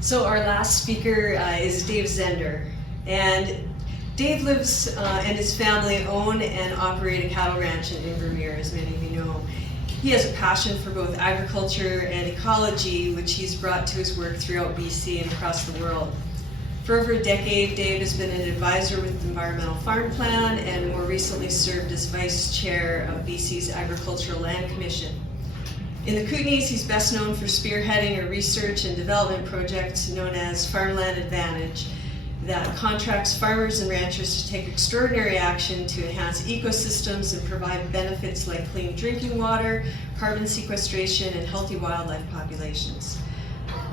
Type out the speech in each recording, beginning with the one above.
So our last speaker is Dave Zehnder, and Dave lives and his family own and operate a cattle ranch in Invermere, as many of you know. He has a passion for both agriculture and ecology, which he's brought to his work throughout BC and across the world. For over a decade, Dave has been an advisor with the Environmental Farm Plan and more recently served as vice chair of BC's Agricultural Land Commission. In the Kootenays, he's best known for spearheading a research and development project known as Farmland Advantage that contracts farmers and ranchers to take extraordinary action to enhance ecosystems and provide benefits like clean drinking water, carbon sequestration, and healthy wildlife populations.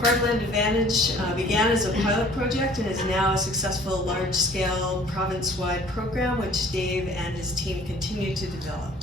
Farmland Advantage began as a pilot project and is now a successful large-scale province-wide program which Dave and his team continue to develop.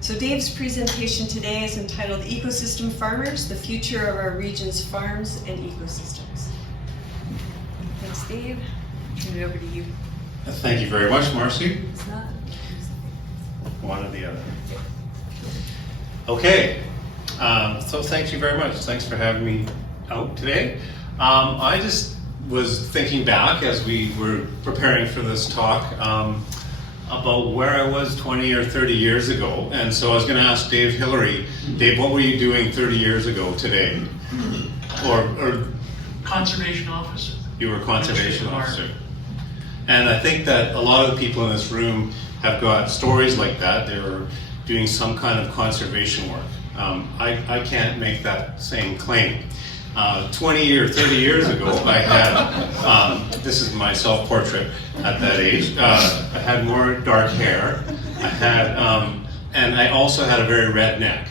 So Dave's presentation today is entitled Ecosystem Farmers, the Future of Our Region's Farms and Ecosystems. Thanks, Dave. Turn it over to you. Thank you very much, Marcy. It's not. One or the other. Okay, so thank you very much. Thanks for having me out today. I just was thinking back as we were preparing for this talk about where I was 20 or 30 years ago. And so I was going to ask Dave Hillary, Dave, what were you doing 30 years ago today? Or Conservation officer. You were a conservation officer. And I think that a lot of the people in this room have got stories like that. They were doing some kind of conservation work. I can't make that same claim. 20 or 30 years ago, I had, this is my self-portrait at that age, I had more dark hair, I had, and I also had a very red neck.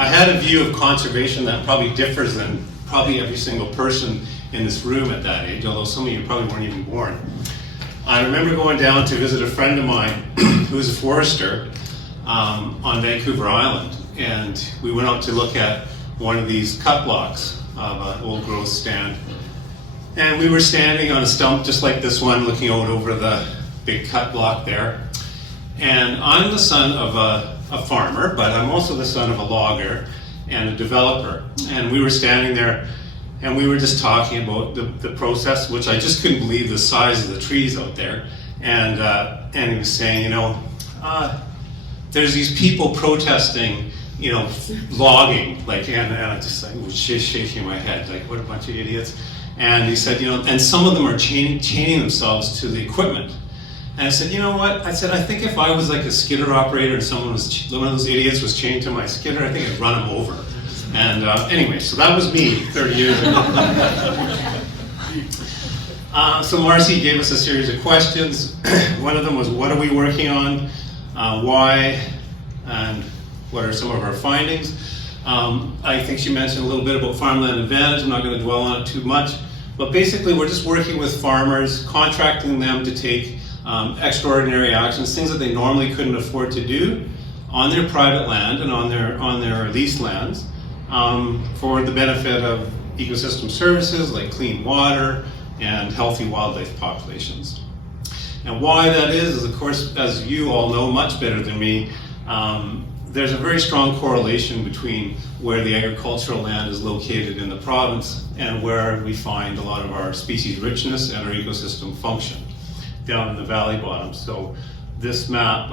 I had a view of conservation that probably differs than probably every single person in this room at that age, although some of you probably weren't even born. I remember going down to visit a friend of mine who's a forester on Vancouver Island, and we went out to look at one of these cut blocks of an old growth stand. And we were standing on a stump just like this one, looking out over the big cut block there. And I'm the son of a farmer, but I'm also the son of a logger and a developer. And we were standing there and we were just talking about the process, which I just couldn't believe the size of the trees out there. And he was saying, you know, there's these people protesting, you know, logging, like, and I just like was shaking my head, like, what a bunch of idiots. And he said, you know, and some of them are chaining themselves to the equipment. And I said, you know what? I said, I think if I was like a skidder operator and one of those idiots was chained to my skidder, I think I'd run him over. And anyway, so that was me 30 years ago. So Marcy gave us a series of questions. One of them was, what are we working on? Why? And what are some of our findings? I think she mentioned a little bit about Farmland Advantage. I'm not going to dwell on it too much. But basically, we're just working with farmers, contracting them to take extraordinary actions, things that they normally couldn't afford to do on their private land and on their leased lands for the benefit of ecosystem services like clean water and healthy wildlife populations. And why that is, of course, as you all know much better than me, there's a very strong correlation between where the agricultural land is located in the province and where we find a lot of our species richness and our ecosystem function down in the valley bottom. So this map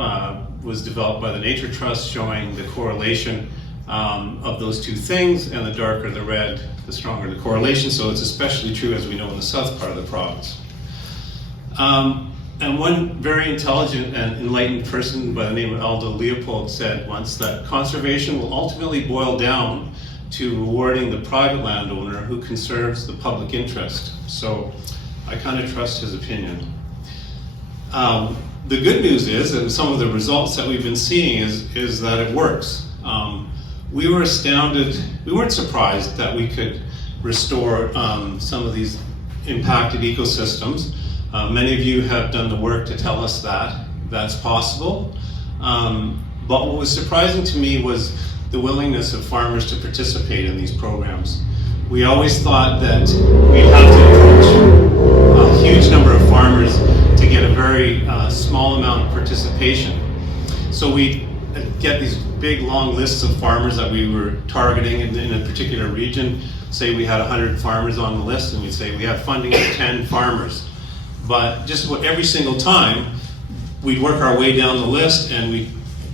was developed by the Nature Trust showing the correlation of those two things, and the darker the red, the stronger the correlation. So it's especially true, as we know, in the south part of the province. And one very intelligent and enlightened person by the name of Aldo Leopold said once that conservation will ultimately boil down to rewarding the private landowner who conserves the public interest. So I kind of trust his opinion. The good news is, and some of the results that we've been seeing is that it works. We were astounded, we weren't surprised that we could restore some of these impacted ecosystems. Many of you have done the work to tell us that that's possible. But what was surprising to me was the willingness of farmers to participate in these programs. We always thought that we'd have to approach a huge number of farmers to get a very small amount of participation. So we get these big long lists of farmers that we were targeting in a particular region. Say we had 100 farmers on the list, and we'd say we have funding for 10 farmers. But just about every single time, we'd work our way down the list, and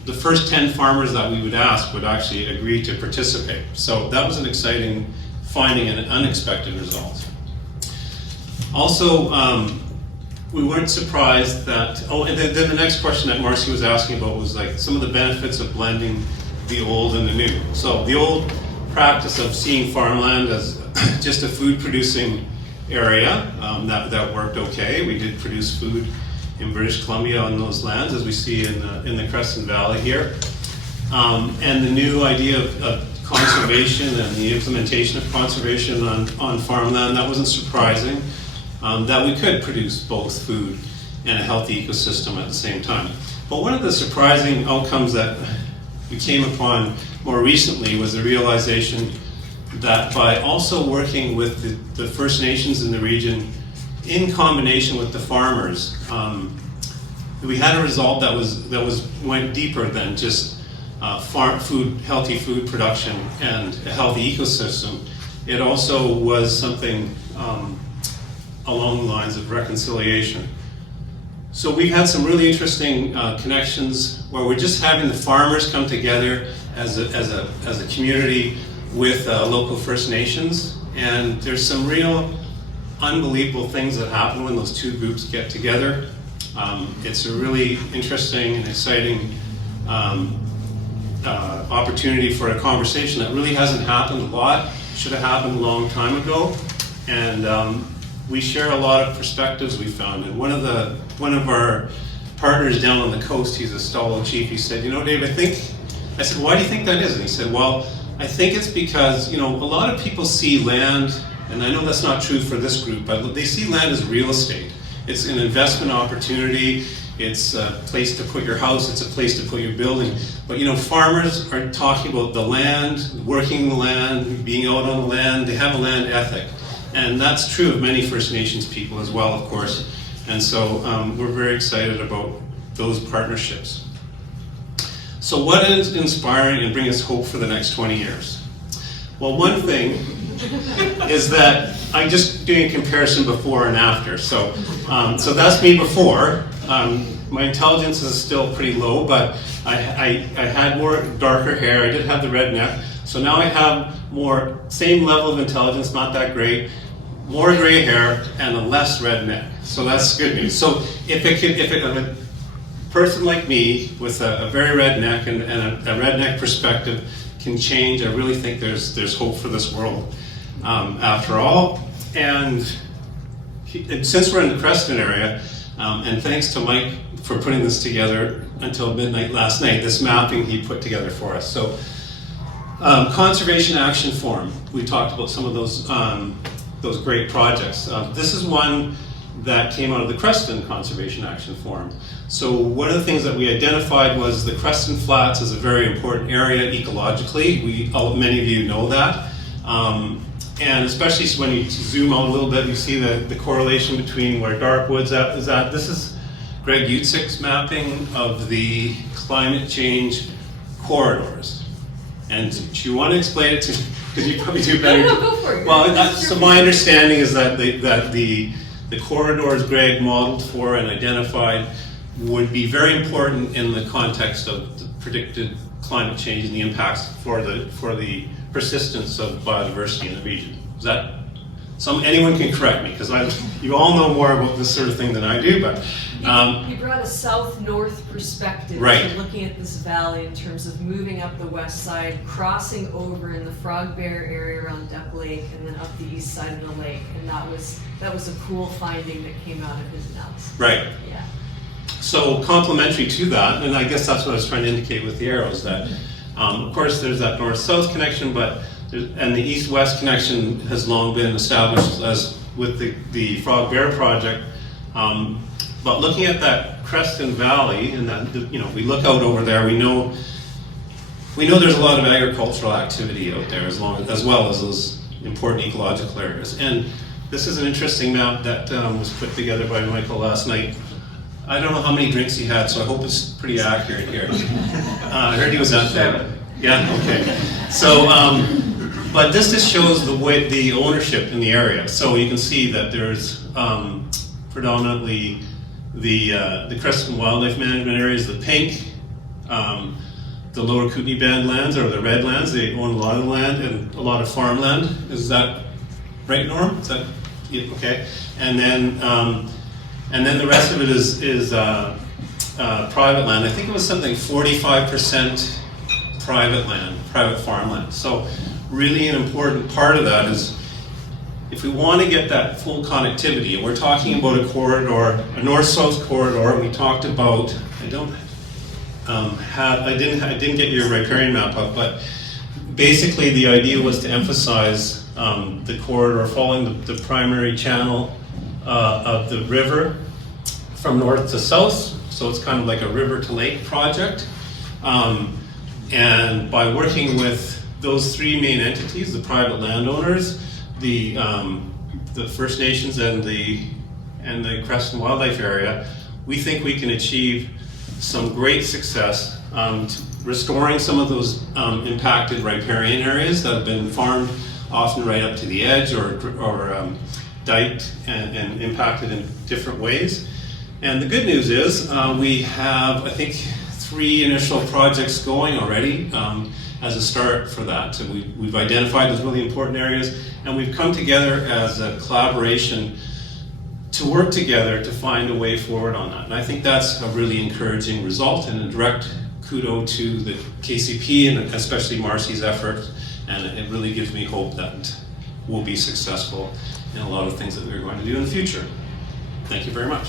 the first 10 farmers that we would ask would actually agree to participate. So that was an exciting finding and an unexpected result. Also, we weren't surprised that, and then the next question that Marcy was asking about was like some of the benefits of blending the old and the new. So the old practice of seeing farmland as just a food producing area, that worked okay. We did produce food in British Columbia on those lands, as we see in the Creston Valley here. And the new idea of conservation and the implementation of conservation on farmland, that wasn't surprising. That we could produce both food and a healthy ecosystem at the same time. But one of the surprising outcomes that we came upon more recently was the realization that by also working with the First Nations in the region in combination with the farmers, we had a result that went deeper than just healthy food production and a healthy ecosystem. It also was something along the lines of reconciliation. So we've had some really interesting connections where we're just having the farmers come together as a community with local First Nations, and there's some real unbelievable things that happen when those two groups get together. It's a really interesting and exciting opportunity for a conversation that really hasn't happened a lot, should have happened a long time ago, and we share a lot of perspectives, we found. And one of our partners down on the coast, he's a Stalo chief, he said, you know, Dave, I said, why do you think that is? And he said, well, I think it's because, you know, a lot of people see land, and I know that's not true for this group, but they see land as real estate. It's an investment opportunity, it's a place to put your house, it's a place to put your building. But you know, farmers are talking about the land, working the land, being out on the land, they have a land ethic. And that's true of many First Nations people as well, of course. And so we're very excited about those partnerships. So what is inspiring and bringing us hope for the next 20 years? Well, one thing is that I'm just doing a comparison before and after. So that's me before. My intelligence is still pretty low, but I had more darker hair. I did have the red neck. So now I have more, same level of intelligence, not that great, more gray hair and a less red neck. So that's good news. So if a person like me with a very red neck and a redneck perspective can change, I really think there's hope for this world after all. And since we're in the Creston area, and thanks to Mike for putting this together until midnight last night, this mapping he put together for us. So Conservation Action Forum, we talked about some of those great projects. This is one that came out of the Creston Conservation Action Forum. So one of the things that we identified was the Creston Flats is a very important area ecologically. Many of you know that. And especially when you zoom out a little bit, you see the correlation between where Darkwoods is at. This is Greg Utsick's mapping of the climate change corridors. And do you want to explain it to me? Because you probably do better. No, go for it. Well, so my understanding is that the corridors Greg modeled for and identified would be very important in the context of the predicted climate change and the impacts for the persistence of biodiversity in the region. Is that anyone can correct me, because you all know more about this sort of thing than I do, but He brought a south-north perspective right. to looking at this valley in terms of moving up the west side, crossing over in the Frog Bear area around Duck Lake, and then up the east side of the lake. And that was a cool finding that came out of his analysis. Right. Yeah. So complementary to that, and I guess that's what I was trying to indicate with the arrows, that of course there's that north-south connection, and the east-west connection has long been established as with the Frog Bear project. But looking at that Creston Valley, and that, we look out over there, we know there's a lot of agricultural activity out there as well as those important ecological areas. And this is an interesting map that was put together by Michael last night. I don't know how many drinks he had, so I hope it's pretty accurate here. I heard he was at 7. Yeah, okay. So, but this just shows the ownership in the area. So you can see that there's predominantly the Creston Wildlife Management areas, the pink, the lower Kootenay Band lands, or the red lands. They own a lot of the land and a lot of farmland. Is that right, Norm? Is that yeah, okay? And then the rest of it is private land. I think it was something 45% private land, private farmland. So really an important part of that is if we want to get that full connectivity, and we're talking about a corridor, a north-south corridor. We talked about, I didn't get your riparian map up, but basically the idea was to emphasize the corridor following the primary channel of the river from north to south. So it's kind of like a river to lake project. And by working with those three main entities, the private landowners, the First Nations and the Creston Wildlife Area, we think we can achieve some great success restoring some of those impacted riparian areas that have been farmed often right up to the edge or diked and impacted in different ways. And the good news is we have, I think, 3 initial projects going already as a start for that. So we've identified those really important areas, and we've come together as a collaboration to work together to find a way forward on that. And I think that's a really encouraging result, and a direct kudos to the KCP and especially Marcy's effort. And it really gives me hope that we'll be successful in a lot of things that we're going to do in the future. Thank you very much.